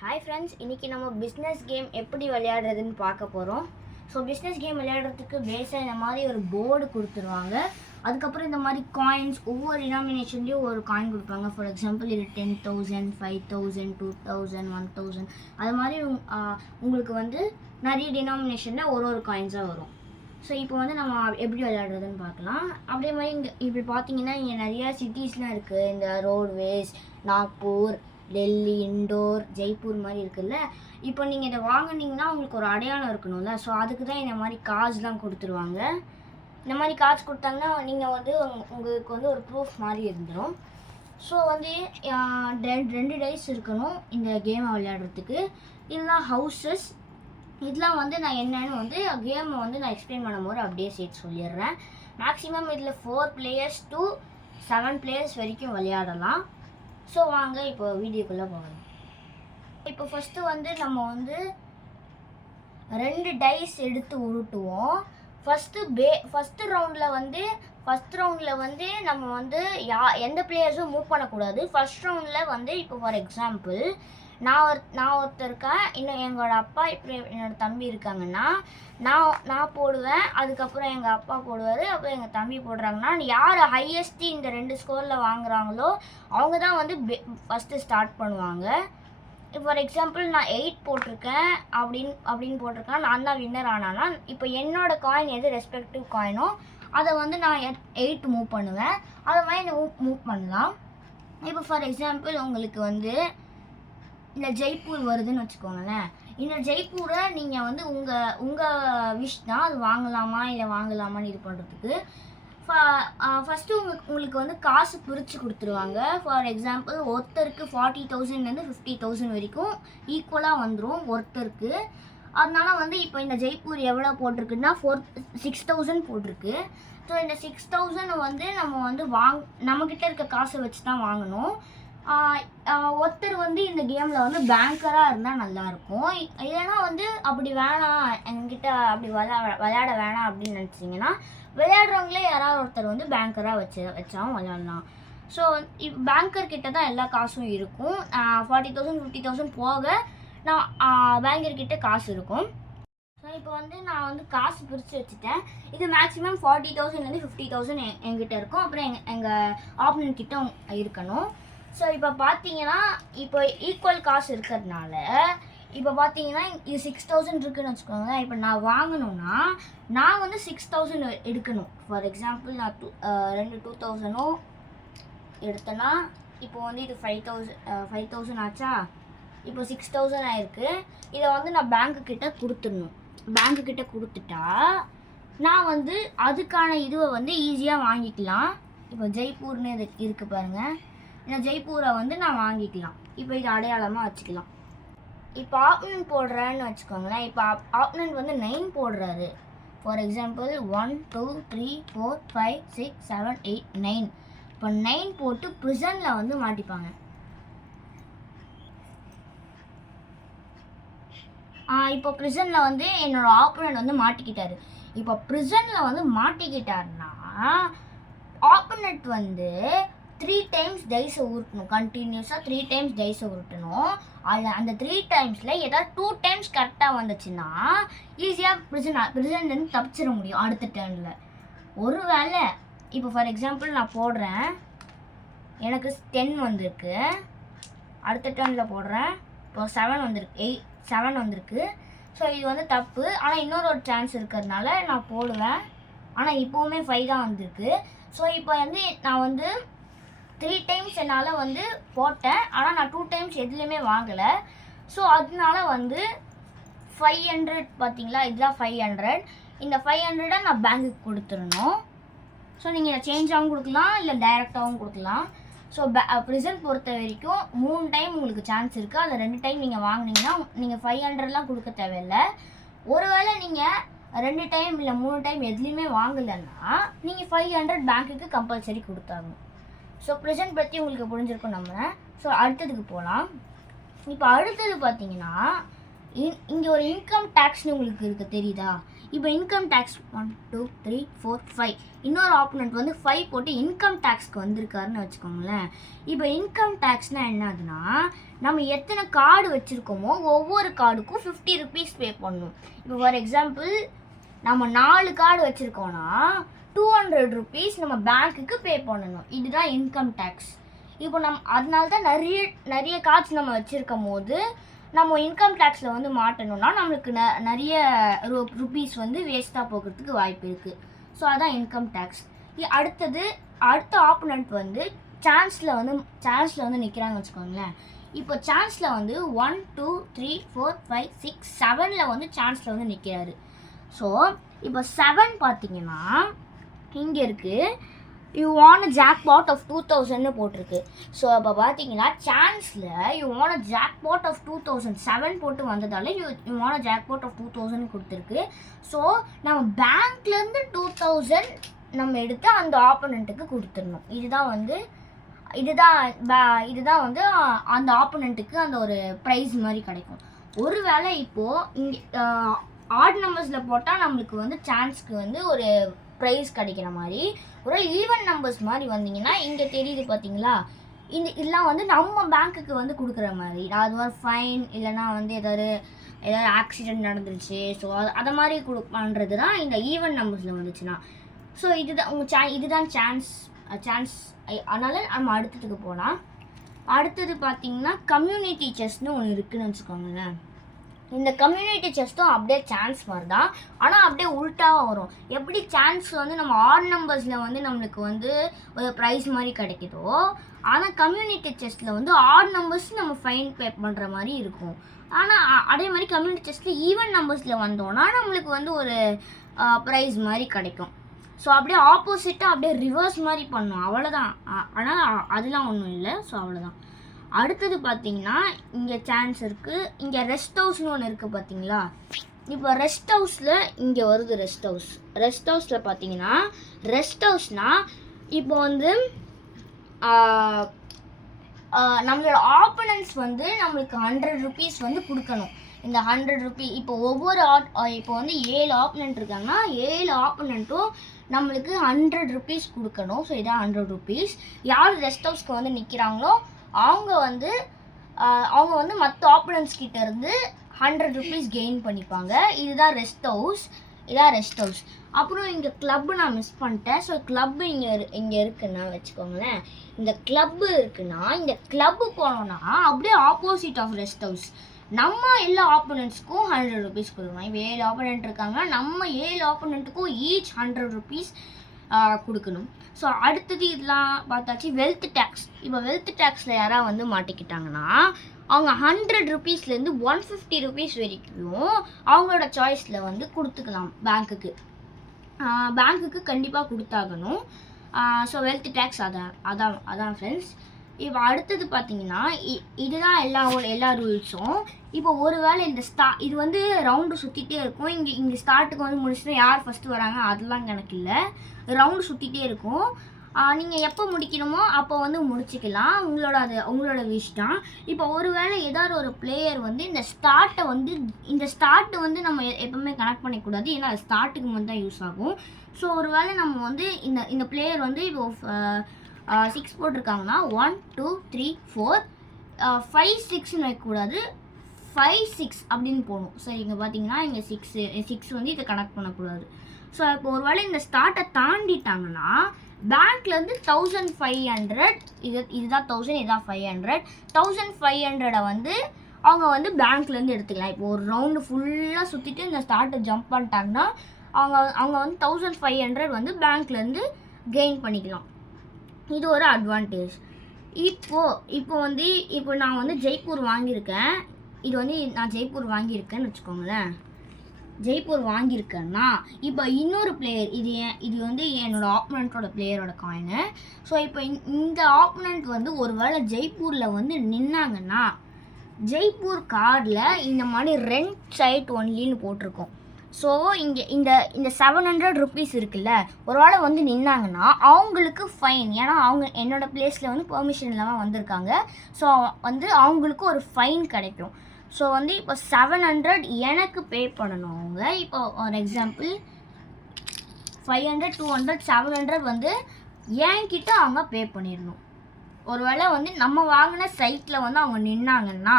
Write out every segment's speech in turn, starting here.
Hi friends, இன்றைக்கி நம்ம business game எப்படி விளையாடுறதுன்னு பார்க்க போகிறோம். ஸோ பிஸ்னஸ் கேம் விளையாடுறதுக்கு பேஸாக இந்த மாதிரி ஒரு போர்டு கொடுத்துருவாங்க. அதுக்கப்புறம் இந்த மாதிரி காயின்ஸ், ஒவ்வொரு டினாமினேஷன்லேயும் ஒரு காயின் கொடுப்பாங்க. ஃபார் எக்ஸாம்பிள் இது 10,000, 5,000, 2,000, 1,000 அது மாதிரி உங்களுக்கு வந்து நிறைய டினாமினேஷனில் ஒரு காயின்ஸாக வரும். ஸோ இப்போ வந்து நம்ம எப்படி விளையாடுறதுன்னு பார்க்கலாம். அப்படியே மாதிரி இங்கே இப்படி பார்த்தீங்கன்னா இங்கே நிறையா சிட்டிஸ்லாம் இருக்குது. இந்த ரோட்வேஸ், நாக்பூர், டெல்லி, இண்டோர், ஜெய்ப்பூர் மாதிரி இருக்குல்ல. இப்போ நீங்கள் இதை வாங்கினீங்கன்னா உங்களுக்கு ஒரு அடையாளம் இருக்கணும்ல. ஸோ அதுக்கு தான் இந்த மாதிரி கார்ட்ஸ்லாம் கொடுத்துருவாங்க. இந்த மாதிரி கார்ட்ஸ் கொடுத்தாங்கன்னா நீங்கள் வந்து உங்களுக்கு வந்து ஒரு ப்ரூஃப் மாதிரி இருந்துடும். ஸோ வந்து 2 டேஸ் இருக்கணும் இந்த கேமை விளையாடுறதுக்கு. இதெல்லாம் ஹவுசஸ். இதெல்லாம் வந்து நான் என்னன்னு வந்து கேமை வந்து நான் எக்ஸ்பிளைன் பண்ணும்போது அப்படியே சேர்த்து சொல்லிடுறேன். மேக்ஸிமம் இதில் 4 players to 7 players வரைக்கும் விளையாடலாம். ஸோ வாங்க இப்போ வீடியோக்குள்ளே போகலாம். இப்போ ஃபஸ்ட்டு வந்து நம்ம வந்து 2 டைஸ் எடுத்து உருட்டுவோம். ஃபஸ்ட்டு ரவுண்டில் வந்து நம்ம வந்து எந்த பிளேயர்ஸும் மூவ் பண்ணக்கூடாது. ஃபஸ்ட் ரவுண்டில் வந்து இப்போ ஃபார் எக்ஸாம்பிள் நான் ஒருத்தர் இருக்கேன், இன்னும் எங்களோட அப்பா இப்போ என்னோடய தம்பி இருக்காங்கன்னா நான் போடுவேன், அதுக்கப்புறம் எங்கள் அப்பா போடுவார், அப்புறம் எங்கள் தம்பி போடுறாங்கன்னா யார் ஹையஸ்ட்டு இந்த 2 ஸ்கோரில் வாங்குகிறாங்களோ அவங்க தான் வந்து ஃபஸ்ட்டு ஸ்டார்ட் பண்ணுவாங்க. ஃபார் எக்ஸாம்பிள் நான் 8 போட்டிருக்கேன் அப்படின்னு போட்டிருக்கேன், நான் தான் வின்னர் ஆனானா இப்போ என்னோடய காயின் எது ரெஸ்பெக்டிவ் காயினோ அதை வந்து நான் 8 மூவ் பண்ணுவேன். அதை மாதிரி மூவ் பண்ணலாம். இப்போ ஃபார் எக்ஸாம்பிள் உங்களுக்கு வந்து இந்த ஜெய்ப்பூர் வருதுன்னு வச்சுக்கோங்களேன். இந்த ஜெய்ப்பூரை நீங்கள் வந்து உங்கள் விஷ் தான், அது வாங்கலாமா இல்லை வாங்கலாமான்னு இது பண்ணுறதுக்கு. ஃபஸ்ட்டு உங்களுக்கு வந்து காசு பிரித்து கொடுத்துருவாங்க. ஃபார் எக்ஸாம்பிள் ஒருத்தருக்கு 40,000லேருந்து 50,000 வரைக்கும் ஈக்குவலாக வந்துடும் ஒருத்தருக்கு. அதனால வந்து இப்போ இந்த ஜெய்ப்பூர் எவ்வளோ போட்டிருக்குன்னா 6,000 போட்டிருக்கு. ஸோ இந்த 6,000 வந்து நம்ம வந்து நம்மக்கிட்ட இருக்க காசை வச்சு தான் வாங்கணும். ஒருத்தர் வந்து இந்த கேமில் வந்து பேங்கராக இருந்தால் நல்லாயிருக்கும். ஏன்னா வந்து அப்படி வேணாம், எங்ககிட்ட அப்படி விளையாட வேணாம் அப்படின்னு நினச்சிங்கன்னா விளையாடுறவங்களே யாராவது ஒருத்தர் வந்து பேங்கராக வச்சாலும் விளையாடலாம். ஸோ இப்போ பேங்கர் கிட்ட தான் எல்லா காசும் இருக்கும். 40,000 50,000 போக நான் பேங்கர்கிட்ட காசு இருக்கும். ஸோ இப்போ வந்து நான் வந்து காசு பிரித்து வச்சுட்டேன். இது மேக்ஸிமம் 40,000லேருந்து 50,000 என்கிட்ட இருக்கும். அப்புறம் எங்கள் ஆப்போனன்ட் கிட்ட இருக்கணும். ஸோ இப்போ பார்த்தீங்கன்னா இப்போ ஈக்குவல் காசு இருக்கிறதுனால இப்போ பார்த்தீங்கன்னா இது 6,000 இருக்குதுன்னு வச்சுக்கோங்க. இப்போ நான் வாங்கணும்னா நான் வந்து 6,000 எடுக்கணும். ஃபார் எக்ஸாம்பிள் நான் 2,000 எடுத்தேன்னா இப்போ வந்து இது 5,000 ஆச்சா. இப்போ 6,000 ஆயிருக்கு. இதை வந்து நான் பேங்க்குக்கிட்ட கொடுத்துடணும். பேங்க்குக்கிட்ட கொடுத்துட்டா நான் வந்து அதுக்கான இதுவை வந்து ஈஸியாக வாங்கிக்கலாம். இப்போ ஜெய்ப்பூர்னு இருக்குது பாருங்கள். இந்த ஜெய்ப்பூரை வந்து நான் வாங்கிக்கலாம். இப்போ இது அடையாளமாக வச்சுக்கலாம். இப்போ ஆப்னன்ட் போடுறேன்னு வச்சுக்கோங்களேன். இப்போ ஆப்னன்ட் வந்து 9 போடுறாரு. For example 1 2 3 4 5 6 7 8 9. இப்போ 9 போட்டு ப்ரிசனில் வந்து மாட்டிப்பாங்க. இப்போ ப்ரிசனில் வந்து என்னோட ஆப்போனன்ட் வந்து மாட்டிக்கிட்டாரு. இப்போ ப்ரிசனில் வந்து மாட்டிக்கிட்டாருன்னா ஆப்போனன்ட் வந்து 3 டைம்ஸ் டைஸை உருட்டணும். கண்டினியூஸாக 3 டைம்ஸ் டைஸை உருட்டணும். அதில் அந்த 3 டைம்ஸில் ஏதாவது 2 டைம்ஸ் கரெக்டாக வந்துச்சுன்னா ஈஸியாக ப்ரிசன்லேருந்து தப்பிச்சிட முடியும் அடுத்த டேர்னில். ஒரு வேளை இப்போ ஃபார் எக்ஸாம்பிள் நான் போடுறேன், எனக்கு 10 வந்திருக்கு. அடுத்த டேர்னில் போடுறேன், இப்போ 7 வந்திருக்கு. ஸோ இது வந்து தப்பு. ஆனால் இன்னொரு சான்ஸ் இருக்கிறதுனால நான் போடுவேன். ஆனால் இப்போவுமே 5 தான் வந்திருக்கு. ஸோ இப்போ வந்து நான் வந்து 3 டைம்ஸ் என்னால் வந்து போட்டேன். ஆனால் நான் 2 டைம்ஸ் எதுலேயுமே வாங்கலை. ஸோ அதனால வந்து 500 பார்த்தீங்களா, இதுதான் 500. இந்த 500 நான் பேங்க்குக்கு கொடுத்துடணும். ஸோ நீங்கள் சேஞ்சாகவும் கொடுக்கலாம் இல்லை டைரெக்டாகவும் கொடுக்கலாம். ஸோ ப்ரிசன்ட் பொறுத்த வரைக்கும் 3 டைம் உங்களுக்கு சான்ஸ் இருக்குது. அதில் 2 டைம் நீங்கள் வாங்கினீங்கன்னா நீங்கள் 500லாம் கொடுக்க தேவையில்லை. ஒருவேளை நீங்கள் 2 டைம் இல்லை 3 டைம் எதுலேயுமே வாங்கலைன்னா நீங்கள் 500 பேங்க்குக்கு கம்பல்சரி கொடுத்தாகணும். ஸோ ப்ரெசென்ட் பற்றி உங்களுக்கு புரிஞ்சிருக்கும் நம்புகிறேன். ஸோ அடுத்ததுக்கு போகலாம். இப்போ அடுத்தது பார்த்தீங்கன்னா இங்கே ஒரு இன்கம் டேக்ஸ்னு உங்களுக்கு இருக்குது, தெரியுதா? இப்போ இன்கம் டேக்ஸ் 1 2 3 4 5 இன்னொரு ஆப்போனன்ட் வந்து 5 போட்டு இன்கம் டேக்ஸ்க்கு வந்திருக்காருன்னு வச்சுக்கோங்களேன். இப்போ இன்கம் டேக்ஸ்னால் என்னதுன்னா நம்ம எத்தனை கார்டு வச்சுருக்கோமோ ஒவ்வொரு கார்டுக்கும் 50 rupees பே பண்ணணும். இப்போ ஃபார் எக்ஸாம்பிள் நம்ம 4 கார்டு வச்சுருக்கோன்னா 200 rupees நம்ம பேங்க்குக்கு பே பண்ணணும். இதுதான் இன்கம் டேக்ஸ். இப்போ அதனால தான் நிறைய கார்ட்ஸ் நம்ம வச்சுருக்கும் போது நம்ம இன்கம் டேக்ஸில் வந்து மாட்டணும்னா நம்மளுக்கு நிறைய ருபீஸ் வந்து வேஸ்ட்டாக போகிறதுக்கு வாய்ப்பு இருக்குது. ஸோ அதான் இன்கம் டேக்ஸ். அடுத்த ஆப்போனண்ட் வந்து சான்ஸில் வந்து நிற்கிறாங்கன்னு வச்சுக்கோங்களேன். இப்போ சான்ஸில் வந்து 1 2 3 4 5 6 7 வந்து சான்ஸில் வந்து நிற்கிறாரு. ஸோ இப்போ 7 பார்த்தீங்கன்னா இங்கே இருக்குது, you won a jackpot of 2000ன்னு போட்டிருக்கு. ஸோ அப்போ பார்த்தீங்கன்னா சான்ஸில் you won a jackpot of 2000 7 போட்டு வந்ததால் you won a jackpot of 2000 கொடுத்துருக்கு. ஸோ நம்ம பேங்க்லேருந்து 2000 நம்ம எடுத்து அந்த ஆப்போனண்ட்டுக்கு கொடுத்துடணும். இதுதான் வந்து அந்த ஆப்போனண்ட்டுக்கு அந்த ஒரு ப்ரைஸ் மாதிரி கிடைக்கும். ஒருவேளை இப்போது இங்கே ஆட் நம்பர்ஸில் போட்டால் நம்மளுக்கு வந்து சான்ஸ்க்கு வந்து ஒரு ப்ரைஸ் கிடைக்கிற மாதிரி, ஒரு ஈவன் நம்பர்ஸ் மாதிரி வந்தீங்கன்னா இங்கே தெரியுது பார்த்தீங்களா, இதெல்லாம் வந்து நம்ம பேங்க்குக்கு வந்து கொடுக்குற மாதிரி. அது மாதிரி ஃபைன் இல்லைனா வந்து ஏதாவது ஆக்சிடெண்ட் நடந்துருச்சு, ஸோ அதை மாதிரி பண்ணுறது தான் இந்த ஈவன் நம்பர்ஸில் வந்துச்சுன்னா. ஸோ இதுதான் சான்ஸ். அதனால் நம்ம அடுத்ததுக்கு போனால், அடுத்தது பார்த்தீங்கன்னா கம்யூனிட்டி செஸ்ன்னு ஒன்று இருக்குதுன்னு வச்சுக்கோங்களேன். இந்த கம்யூனிட்டி செஸ்ட்டும் அப்படியே சான்ஸ் மாதிரி தான், ஆனால் அப்படியே உல்ட்டாவாக வரும். எப்படி சான்ஸ் வந்து நம்ம ஆட் நம்பர்ஸில் வந்து நம்மளுக்கு வந்து ஒரு ப்ரைஸ் மாதிரி கிடைக்குதோ, ஆனால் கம்யூனிட்டி செஸ்ட்டில் வந்து ஆட் நம்பர்ஸ் நம்ம ஃபைன் பே பண்ணுற மாதிரி இருக்கும். ஆனால் அதே மாதிரி கம்யூனிட்டி செஸ்ட்டில் ஈவன் நம்பர்ஸில் வந்தோன்னா நம்மளுக்கு வந்து ஒரு ப்ரைஸ் மாதிரி கிடைக்கும். ஸோ அப்படியே ஆப்போசிட்டாக அப்படியே ரிவர்ஸ் மாதிரி பண்ணோம், அவ்வளோதான். ஆனால் அதெல்லாம் ஒன்றும் இல்லை. ஸோ அவ்வளோதான். அடுத்தது பார்த்தீங்கன்னா இங்கே சான்ஸ் இருக்குது. இங்கே ரெஸ்ட் ஹவுஸ்னு ஒன்று இருக்குது பார்த்தீங்களா. இப்போ ரெஸ்ட் ஹவுஸில் இங்கே வருது ரெஸ்ட் ஹவுஸில் பார்த்தீங்கன்னா, ரெஸ்ட் ஹவுஸ்னால் இப்போ வந்து நம்மளோட ஆப்போனன்ட்ஸ் வந்து நம்மளுக்கு 100 rupees வந்து கொடுக்கணும். இந்த 100 rupees இப்போ ஒவ்வொரு இப்போ வந்து 7 ஆப்போனண்ட் இருக்காங்கன்னா 7 ஆப்போனண்ட்டும் நம்மளுக்கு 100 rupees கொடுக்கணும். ஸோ இதான் 100 rupees. யார் ரெஸ்ட் ஹவுஸ்க்கு வந்து நிற்கிறாங்களோ அவங்க வந்து மற்ற ஆப்போனன்ட்ஸ் கிட்ட இருந்து 100 rupees கெயின் பண்ணிப்பாங்க. இதுதான் ரெஸ்ட் ஹவுஸ். அப்புறம் இங்கே கிளப்பு நான் மிஸ் பண்ணிட்டேன். ஸோ கிளப்பு இங்கே இருக்குன்னா வச்சுக்கோங்களேன். இந்த கிளப்பு இருக்குன்னா இந்த கிளப்பு போனோன்னா அப்படியே ஆப்போசிட் ஆஃப் ரெஸ்ட் ஹவுஸ். நம்ம எல்லா ஆப்போனண்ட்ஸ்க்கும் 100 rupees கொடுக்கணும். இப்போ 7 ஆப்போனண்ட் இருக்காங்கன்னா நம்ம 7 ஆப்போனண்ட்டுக்கும் ஈச் 100 rupees கொடுக்கணும். ஸோ அடுத்தது இதெல்லாம் பார்த்தாச்சு. Wealth tax. இப்போ வெல்த் டேக்ஸில் யாராவது வந்து மாட்டிக்கிட்டாங்கன்னா அவங்க 100 rupeesலேருந்து 150 rupees வரைக்கும் அவங்களோட சாய்ஸில் வந்து கொடுத்துக்கலாம் பேங்க்குக்கு கண்டிப்பாக கொடுத்தாகணும். ஸோ வெல்த் டேக்ஸ் அதான் ஃப்ரெண்ட்ஸ். இப்போ அடுத்தது பார்த்தீங்கன்னா இதுதான் எல்லா ரூல்ஸும். இப்போ ஒரு வேளை இது வந்து ரவுண்டு சுற்றிட்டே இருக்கும். இங்கே ஸ்டார்ட்டுக்கு வந்து முடிச்சுட்டு யார் ஃபஸ்ட்டு வராங்க அதெல்லாம் கணக்கு இல்லை, ரவுண்டு சுற்றிட்டே இருக்கும். நீங்கள் எப்போ முடிக்கணுமோ அப்போ வந்து முடிச்சிக்கலாம், உங்களோட விஷ் தான். இப்போ ஒரு வேளை ஏதாவது ஒரு பிளேயர் வந்து இந்த ஸ்டார்ட்டை வந்து நம்ம எப்போவுமே கனெக்ட் பண்ணிக்கூடாது, ஏன்னா அது ஸ்டார்ட்டுக்கு மட்டும் தான் யூஸ் ஆகும். ஸோ ஒரு வேளை நம்ம வந்து இந்த பிளேயர் வந்து இப்போ 6 போட்டிருக்காங்கன்னா 1 2 3 4 5 6ன்னு வைக்கக்கூடாது, 5 6 அப்படின்னு போகணும். சரி, இங்கே பார்த்தீங்கன்னா இங்கே 6 வந்து இதை கனெக்ட் பண்ணக்கூடாது. ஸோ இப்போ ஒரு வேளை இந்த ஸ்டார்ட்டை தாண்டிட்டாங்கன்னா பேங்க்லேருந்து 1500 இதுதான் 1000, இதுதான் 500. 1500 வந்து அவங்க வந்து பேங்க்லேருந்து எடுத்துக்கலாம். இப்போ ஒரு ரவுண்டு ஃபுல்லாக சுற்றிட்டு இந்த ஸ்டார்ட்டை ஜம்ப் பண்ணிட்டாங்கன்னா அவங்க வந்து 1500 வந்து பேங்க்லேருந்து கெயின் பண்ணிக்கலாம். இது ஒரு அட்வான்டேஜ். இப்போ நான் வந்து ஜெய்ப்பூர் வாங்கியிருக்கேன். இது வந்து நான் ஜெய்ப்பூர் வாங்கியிருக்கேன்னு வச்சுக்கோங்களேன். ஜெய்ப்பூர் வாங்கியிருக்கேன்னா இப்போ இன்னொரு பிளேயர் இது வந்து என்னோடய ஆப்போனண்ட்டோட பிளேயரோட காயினு. ஸோ இப்போ இந்த ஆப்போனண்ட் வந்து ஒரு வேளை ஜெய்ப்பூரில் வந்து நின்னாங்கன்னா ஜெய்ப்பூர் கார்டில் இந்த மாதிரி ரெண்ட் சைட் ஒன்லின்னு போட்டிருக்கோம். ஸோ இங்கே இந்த 700 rupees இருக்குல்ல, ஒரு வேளை வந்து நின்னாங்கன்னா அவங்களுக்கு ஃபைன். ஏன்னா அவங்க என்னோடய பிளேஸில் வந்து பெர்மிஷன் இல்லாமல் வந்திருக்காங்க. ஸோ வந்து அவங்களுக்கு ஒரு ஃபைன் கிடைக்கும். ஸோ வந்து இப்போ 700 எனக்கு பே பண்ணணும் அவங்க. இப்போ ஒரு எக்ஸாம்பிள் 500 200 700 வந்து என்கிட்ட அவங்க பே பண்ணிடணும். ஒருவேளை வந்து நம்ம வாங்கின சைட்டில் வந்து அவங்க நின்னாங்கன்னா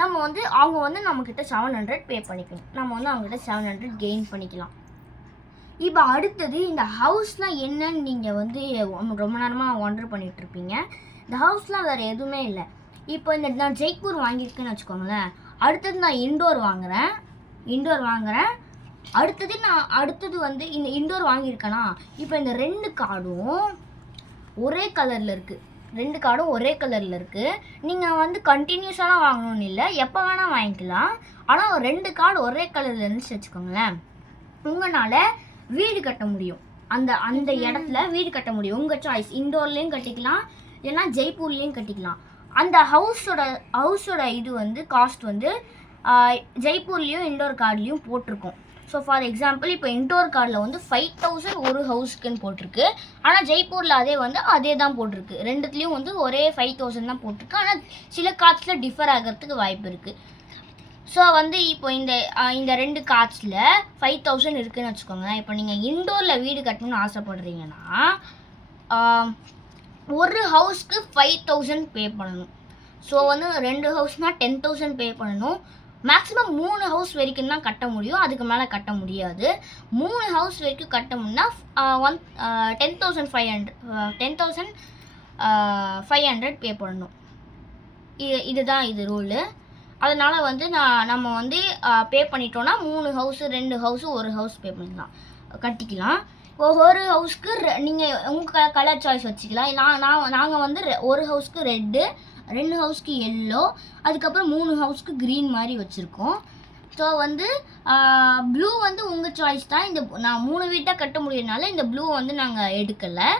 நம்ம வந்து அவங்க வந்து நம்மக்கிட்ட 700 பே பண்ணிக்கணும். நம்ம வந்து அவங்ககிட்ட 700 கெயின் பண்ணிக்கலாம். இப்போ அடுத்தது இந்த ஹவுஸ்லாம் என்னன்னு நீங்கள் வந்து ரொம்ப நேரமாக ஒண்டர் பண்ணிகிட்ருப்பீங்க. இந்த ஹவுஸ்லாம் வேறு எதுவுமே இல்லை. இப்போ இந்த நான் ஜெய்ப்பூர் வாங்கியிருக்கேன்னு வச்சுக்கோங்களேன். அடுத்தது நான் இண்டோர் வாங்குகிறேன். அடுத்தது வந்து இந்த இண்டோர் வாங்கியிருக்கேனா, இப்போ இந்த 2 கார்டும் ஒரே கலரில் இருக்குது. நீங்கள் வந்து கண்டினியூஸாக வாங்கணும்னு இல்லை, எப்போ வேணால் வாங்கிக்கலாம். ஆனால் 2 கார்டு ஒரே கலரில் இருந்துச்சு வச்சுக்கோங்களேன், உங்களால் வீடு கட்ட முடியும். அந்த இடத்துல வீடு கட்ட முடியும். உங்கள் சாய்ஸ், இண்டோர்லேயும் கட்டிக்கலாம் இல்லைன்னா ஜெய்ப்பூர்லேயும் கட்டிக்கலாம். அந்த ஹவுஸோட இது வந்து காஸ்ட் வந்து ஜெய்ப்பூர்லேயும் இண்டோர் கார்ட்லேயும் போட்டிருக்கோம். ஸோ ஃபார் எக்ஸாம்பிள் இப்போ இண்டோர் கார்டில் வந்து 5000 ஒரு ஹவுஸ்க்குன்னு போட்டிருக்கு. ஆனால் ஜெய்ப்பூரில் அதே தான் போட்டிருக்கு. ரெண்டுத்துலேயும் வந்து ஒரே 5000 தான் போட்டிருக்கு. ஆனால் சில கார்ட்ஸில் டிஃபர் ஆகிறதுக்கு வாய்ப்பு இருக்குது. ஸோ வந்து இப்போ இந்த 2 கார்ட்ஸில் 5000 இருக்குதுன்னு வச்சுக்கோங்களேன். இப்போ நீங்கள் இண்டோரில் வீடு கட்டணும்னு ஆசைப்படுறீங்கன்னா ஒரு ஹவுஸ்க்கு 5000 பே பண்ணணும். ஸோ வந்து 2 ஹவுஸ்னால் 10000 பே பண்ணணும். மேக்ஸிமம் 3 ஹவுஸ் வரைக்கும் தான் கட்ட முடியும், அதுக்கு மேலே கட்ட முடியாது. 3 ஹவுஸ் வரைக்கும் கட்டணும்னா 10,500 பே பண்ணணும். இதுதான் ரூலு. அதனால் வந்து நம்ம வந்து பே பண்ணிட்டோன்னா 3 ஹவுஸு 2 ஹவுஸு 1 ஹவுஸ் பே பண்ணிக்கலாம், கட்டிக்கலாம். ஒரு ஹவுஸ்க்கு நீங்கள் உங்கள் கலர் சாய்ஸ் வச்சுக்கலாம். நாங்கள் வந்து ஒரு ஹவுஸ்க்கு ரெட்டு, 2 ஹவுஸ்க்கு எல்லோ, அதுக்கப்புறம் 3 ஹவுஸ்க்கு க்ரீன் மாதிரி வச்சுருக்கோம். ஸோ வந்து ப்ளூ வந்து உங்கள் சாய்ஸ் தான். நான் 3 வீட்டாக கட்ட முடியறதுனால இந்த ப்ளூ வந்து நாங்கள் எடுக்கலை.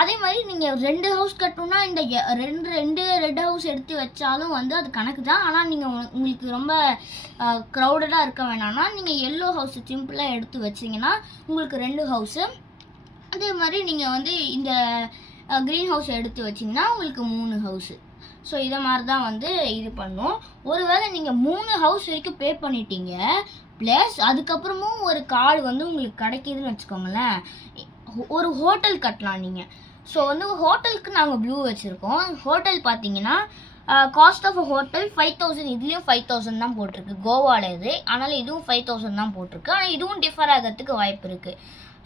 அதே மாதிரி நீங்கள் 2 ஹவுஸ் கட்டணும்னா இந்த ரெண்டு ரெட் ஹவுஸ் எடுத்து வச்சாலும் வந்து அது கணக்கு தான். ஆனால் நீங்கள் உங்களுக்கு ரொம்ப க்ரௌடடாக இருக்க வேணாம்னா நீங்கள் எல்லோ ஹவுஸ் சிம்பிளாக எடுத்து வச்சிங்கன்னா உங்களுக்கு 2 ஹவுஸு. அதே மாதிரி நீங்கள் வந்து இந்த க்ரீன் ஹவுஸ் எடுத்து வச்சிங்கன்னா உங்களுக்கு 3 ஹவுஸு. ஸோ இதை மாதிரி தான் வந்து இது பண்ணும். ஒருவேளை நீங்கள் 3 ஹவுஸ் வரைக்கும் பே பண்ணிட்டீங்க ப்ளஸ் அதுக்கப்புறமும் ஒரு கார்டு வந்து உங்களுக்கு கிடைக்கிதுன்னு வச்சுக்கோங்களேன், ஒரு ஹோட்டல் கட்டலாம் நீங்கள். ஸோ வந்து ஹோட்டலுக்கு நாங்கள் ப்ளூ வச்சுருக்கோம். ஹோட்டல் பார்த்தீங்கன்னா காஸ்ட் ஆஃப் ஹோட்டல் 5000. இதுலேயும் 5000 தான் போட்டிருக்கு, கோவாவில் இது. அதனால் இதுவும் 5000 தான் போட்டிருக்கு. ஆனால் இதுவும் டிஃபர் ஆகிறதுக்கு வாய்ப்பு இருக்குது.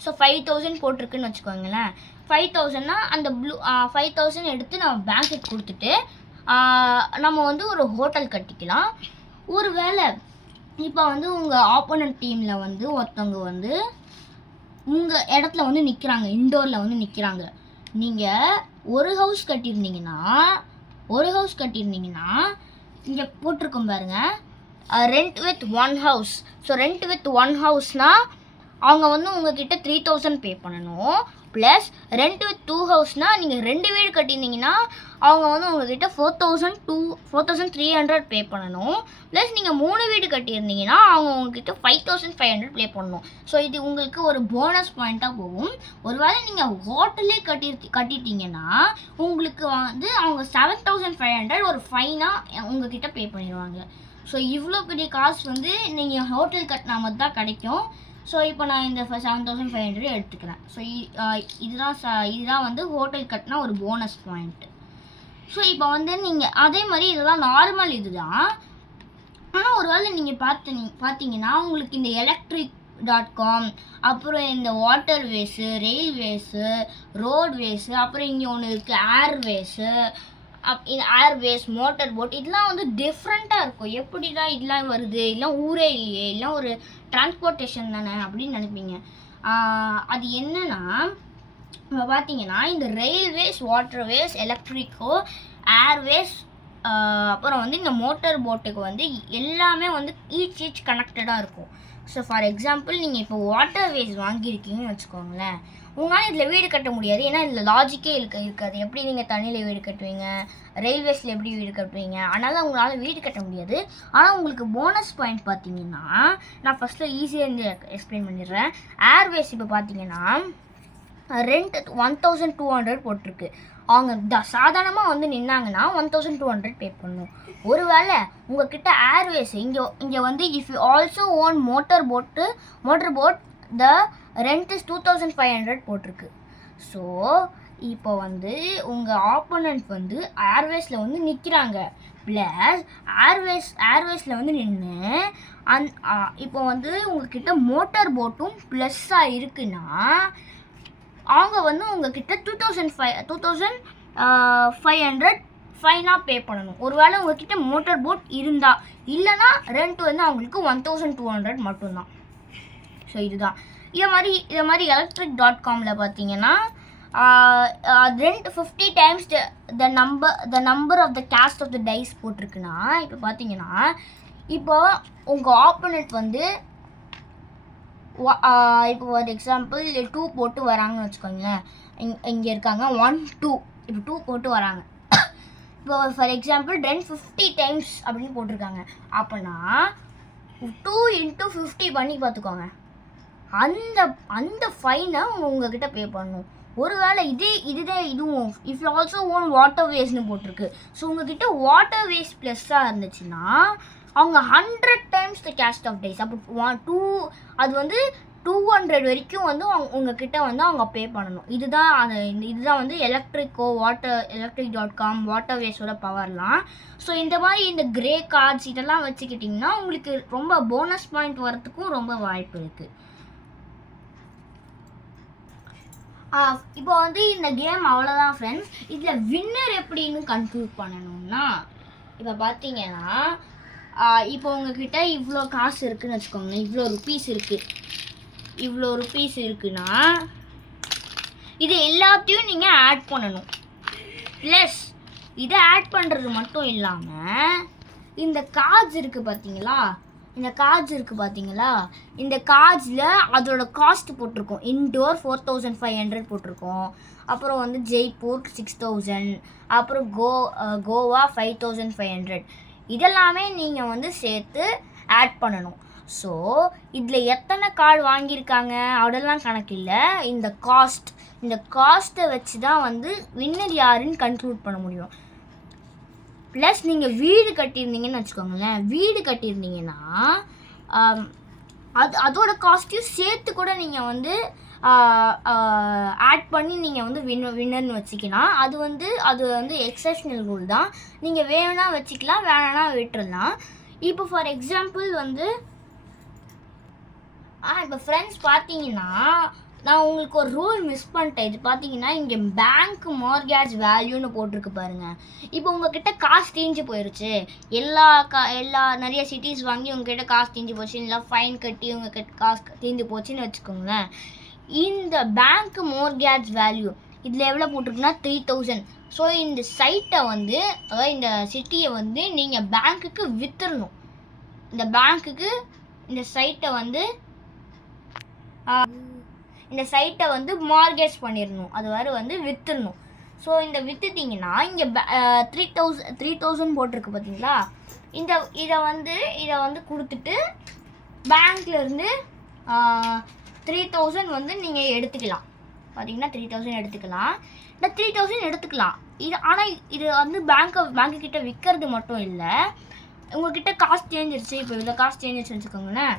ஸோ 5000 போட்டிருக்குன்னு வச்சுக்கோங்களேன். 5000னா அந்த ப்ளூ 5000 எடுத்து நம்ம பேங்க்குக்கு கொடுத்துட்டு நம்ம வந்து ஒரு ஹோட்டல் கட்டிக்கலாம். ஒரு வேளை இப்போ வந்து உங்கள் ஆப்போனன்ட் டீமில் வந்து ஒருத்தவங்க வந்து உங்கள் இடத்துல வந்து நிற்கிறாங்க, இண்டோரில் வந்து நிற்கிறாங்க. நீங்கள் ஒரு ஹவுஸ் கட்டியிருந்தீங்கன்னா இங்கே போட்டிருக்கோம் பாருங்கள், rent with 1 house. So rent with 1 ஹவுஸ்னால் அவங்க வந்து உங்ககிட்ட 3000 பே பண்ணணும். ப்ளஸ் ரெண்ட் வித் 2 ஹவுஸ்னால் நீங்கள் 2 வீடு கட்டியிருந்தீங்கன்னா அவங்க வந்து உங்ககிட்ட 4300 பே பண்ணணும். ப்ளஸ் நீங்கள் 3 வீடு கட்டியிருந்தீங்கன்னா அவங்க உங்ககிட்ட 5500 பே பண்ணணும். ஸோ இது உங்களுக்கு ஒரு போனஸ் பாயிண்ட்டாக போகும். ஒருவேளை நீங்கள் ஹோட்டலே கட்டிட்டீங்கன்னா உங்களுக்கு வந்து அவங்க 7500 ஒரு ஃபைனாக உங்ககிட்ட பே பண்ணிடுவாங்க. ஸோ இவ்வளோ பெரிய காசு வந்து நீங்கள் ஹோட்டல் கட்டினா மட்டும் தான் கிடைக்கும். ஸோ இப்போ நான் இந்த 7500 எடுத்துக்கிறேன். ஸோ இதுதான் வந்து ஹோட்டல் கட்டினா ஒரு போனஸ் பாயிண்ட்டு. ஸோ இப்போ வந்து நீங்கள் அதே மாதிரி இதெல்லாம் நார்மல் இதுதான். ஆனால் ஒரு வேளை நீங்கள் பார்த்தீங்கன்னா உங்களுக்கு இந்த electric.com, அப்புறம் இந்த வாட்டர்வேஸு, ரயில்வேஸு, ரோட்வேஸு, அப்புறம் இங்கே ஒன்று இருக்குது ஏர்வேஸு, ஏர்வேஸ், மோட்டர் போட், இதெல்லாம் வந்து டிஃப்ரெண்ட்டாக இருக்கும். எப்படிடா இதெல்லாம் வருது, இல்லை ஊரே இல்லையே, இல்லை ஒரு டிரான்ஸ்போர்ட்டேஷன் தானே அப்படின்னு நினைப்பீங்க. அது என்னன்னா இப்போ பார்த்தீங்கன்னா இந்த ரயில்வேஸ், வாட்டர்வேஸ், எலக்ட்ரிக்கோ, ஏர்வேஸ், அப்புறம் வந்து இந்த மோட்டர் போட்டுக்கு வந்து எல்லாமே வந்து ஈச் கனெக்டடாக இருக்கும். ஸோ ஃபார் எக்ஸாம்பிள் நீங்கள் இப்போ வாட்டர்வேஸ் வாங்கியிருக்கீங்கன்னு வச்சுக்கோங்களேன், உங்களால் இதில் வீடு கட்ட முடியாது. ஏன்னா இதில் லாஜிக்கே இருக்காது. எப்படி நீங்கள் தண்ணியில் வீடு கட்டுவீங்க, ரயில்வேஸில் எப்படி வீடு கட்டுவீங்க, அதனால் உங்களால் வீடு கட்ட முடியாது. ஆனால் உங்களுக்கு போனஸ் பாயிண்ட் பார்த்தீங்கன்னா நான் ஃபஸ்ட்டில் ஈஸியாக இருந்து எக்ஸ்பிளைன் பண்ணிடுறேன். ஏர்வேஸ் இப்போ பார்த்தீங்கன்னா ரெண்ட் 1200 போட்டிருக்கு. அவங்க சாதாரணமாக வந்து நின்னாங்கன்னா 1200 பே பண்ணணும். ஒருவேளை உங்ககிட்ட ஏர்வேஸ் இங்கே வந்து if you also own motor boat the rent is 2500 போட்டிருக்கு. ஸோ இப்போ வந்து உங்கள் ஆப்போனண்ட் வந்து ஏர்வேஸில் வந்து நிற்கிறாங்க. ப்ளஸ் ஏர்வேஸில் வந்து நின்று இப்போ வந்து உங்ககிட்ட மோட்டார் போட்டும் ப்ளஸ்ஸாக இருக்குன்னா அவங்க வந்து உங்ககிட்ட 2500 ஃபைனாக பே பண்ணணும். ஒருவேளை உங்ககிட்ட மோட்டார் போட் இருந்தால், இல்லைனா ரெண்ட் வந்து அவங்களுக்கு 1200 மட்டும்தான். ஸோ இதுதான் இதை மாதிரி electric.comல பார்த்தீங்கன்னா rent 50 times the number of the cast of the dice போட்டிருக்குன்னா, இப்போ பார்த்தீங்கன்னா இப்போ உங்கள் ஆப்போனண்ட் வந்து இப்போ ஒரு எக்ஸாம்பிள் 2 போட்டு வராங்கன்னு வச்சுக்கோங்களேன். இங்கே இருக்காங்க 1 2 இப்போ 2 போட்டு வராங்க. இப்போ ஃபார் எக்ஸாம்பிள் ரெண்ட் 50 டைம்ஸ் அப்படின்னு போட்டிருக்காங்க. அப்போனா 2 × 50 பண்ணி பார்த்துக்கோங்க. அந்த ஃபைனை உங்ககிட்ட பே பண்ணணும். ஒருவேளை இதுவும் if you also own water வேஸ்ட்னு போட்டிருக்கு. ஸோ உங்ககிட்ட வாட்டர் வேஸ்ட் ப்ளஸ்ஸாக இருந்துச்சுன்னா அவங்க 100 times the cast of dice. அப்போ அது வந்து 200 வரைக்கும் வந்து உங்ககிட்ட வந்து அவங்க பே பண்ணணும். இதுதான் வந்து electric.com வாட்டர் வேஸ்டோட பவர்லாம். ஸோ இந்த மாதிரி இந்த கிரே கார்ட்ஸ் இதெல்லாம் வச்சுக்கிட்டிங்கன்னா உங்களுக்கு ரொம்ப போனஸ் பாயிண்ட் வரத்துக்கும் ரொம்ப வாய்ப்பு இருக்குது. இப்போ வந்து இந்த கேம் அவ்வளோதான் ஃப்ரெண்ட்ஸ். இதில் வின்னர் எப்படின்னு கன்க்ளூட் பண்ணணும்னா, இப்போ பார்த்தீங்கன்னா இப்போ உங்ககிட்ட இவ்வளோ காசு இருக்குதுன்னு வச்சுக்கோங்க. இவ்வளோ ருபீஸ் இருக்குன்னா இது எல்லாத்தையும் நீங்கள் ஆட் பண்ணணும். ப்ளஸ் இதை ஆட் பண்ணுறது மட்டும் இல்லாமல் இந்த கார்ட்ஸ் இருக்குது பார்த்தீங்களா, இந்த கார்ட்ஸில் அதோட காஸ்ட் போட்டிருக்கோம். இன்டோர் 4500 போட்டிருக்கோம். அப்புறம் வந்து ஜெய்ப்பூர் 6000, அப்புறம் கோவா 5500. இதெல்லாமே நீங்கள் வந்து சேர்த்து ஆட் பண்ணணும். ஸோ இதில் எத்தனை கார்டு வாங்கியிருக்காங்க அதெல்லாம் கணக்கு இல்லை. இந்த காஸ்ட்டை வச்சு தான் வந்து வின்னர் யாருன்னு கன்க்ளூட் பண்ண முடியும். ப்ளஸ் நீங்கள் வீடு கட்டியிருந்தீங்கன்னு வச்சுக்கோங்களேன். அதோட காஸ்ட்டையும் சேர்த்து கூட நீங்கள் வந்து ஆட் பண்ணி நீங்கள் வந்து வின்னர்னு வச்சுக்கலாம். அது வந்து எக்ஸப்ஷனல் ரூல் தான். நீங்கள் வேணும்னா வச்சுக்கலாம், வேணும்னா விட்டுடலாம். இப்போ ஃபார் எக்ஸாம்பிள் வந்து இப்போ ஃப்ரெண்ட்ஸ் பார்த்தீங்கன்னா நான் உங்களுக்கு ஒரு ரூல் மிஸ் பண்ணிட்டேன். இது பார்த்தீங்கன்னா இங்கே பேங்க் மார்கேஜ் வேல்யூன்னு போட்டிருக்கு பாருங்கள். இப்போ உங்ககிட்ட காசு தீஞ்சு போயிடுச்சு, எல்லா நிறைய சிட்டிஸ் வாங்கி உங்ககிட்ட காசு தீஞ்சு போச்சு, இல்லை ஃபைன் கட்டி உங்ககிட்ட காசு தீஞ்சு போச்சுன்னு வச்சுக்கோங்களேன். இந்த பேங்க் மார்கேஜ் வேல்யூ இதில் எவ்வளோ போட்டிருக்குன்னா 3000. ஸோ இந்த சைட்டை வந்து இந்த சிட்டியை வந்து நீங்கள் பேங்க்குக்கு விற்றுடணும். இந்த சைட்டை வந்து மார்கேஜ் பண்ணிடணும். அது வரை வந்து விற்றுடணும். ஸோ இந்த விற்றுட்டிங்கன்னா இங்கே 3000 போட்டிருக்கு பார்த்தீங்களா, இதை வந்து கொடுத்துட்டு பேங்க்லேருந்து 3000 வந்து நீங்கள் எடுத்துக்கலாம். பார்த்தீங்கன்னா 3000 எடுத்துக்கலாம். இந்த 3000 எடுத்துக்கலாம். ஆனால் இது வந்து பேங்க்கு கிட்ட விற்கிறது மட்டும் இல்லை, உங்கள்கிட்ட காசு சேஞ்சிருச்சு. இப்போ இவ்வளோ காசு சேஞ்சிருச்சுன்னு வச்சுக்கோங்களேன்.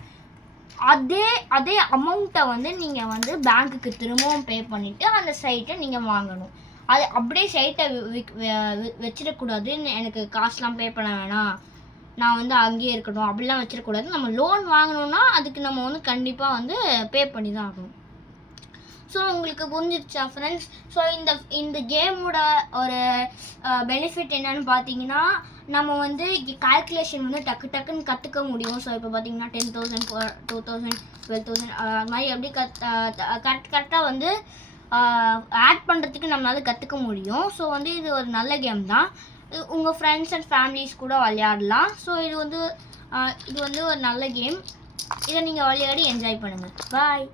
அதே அமௌண்ட்டை வந்து நீங்கள் வந்து பேங்க்குக்கு திரும்பவும் பே பண்ணிவிட்டு அந்த சைட்டை நீங்கள் வாங்கணும். அது அப்படியே சைட்டை வச்சிடக்கூடாதுன்னு, எனக்கு காசுலாம் பே பண்ண வேணாம், நான் வந்து அங்கேயே இருக்கணும் அப்படிலாம் வச்சிடக்கூடாது. நம்ம லோன் வாங்கணும்னா அதுக்கு நம்ம வந்து கண்டிப்பாக வந்து பே பண்ணி தான் ஆகணும். ஸோ உங்களுக்கு புரிஞ்சிருச்சா ஃப்ரெண்ட்ஸ்? ஸோ இந்த கேமோட ஒரு பெனிஃபிட் என்னன்னு பார்த்தீங்கன்னா, நம்ம வந்து கால்குலேஷன் வந்து டக்குன்னு கற்றுக்க முடியும். ஸோ இப்போ பார்த்தீங்கன்னா 10,000 2000 12,000 அது மாதிரி எப்படி கரெக்டாக வந்து ஆட் பண்ணுறதுக்கு நம்மளால கற்றுக்க முடியும். ஸோ வந்து இது ஒரு நல்ல கேம் தான். உங்கள் ஃப்ரெண்ட்ஸ் அண்ட் ஃபேமிலிஸ் கூட விளையாடலாம். ஸோ இது வந்து ஒரு நல்ல கேம். இதை நீங்கள் விளையாடி என்ஜாய் பண்ணுங்கள். பாய்.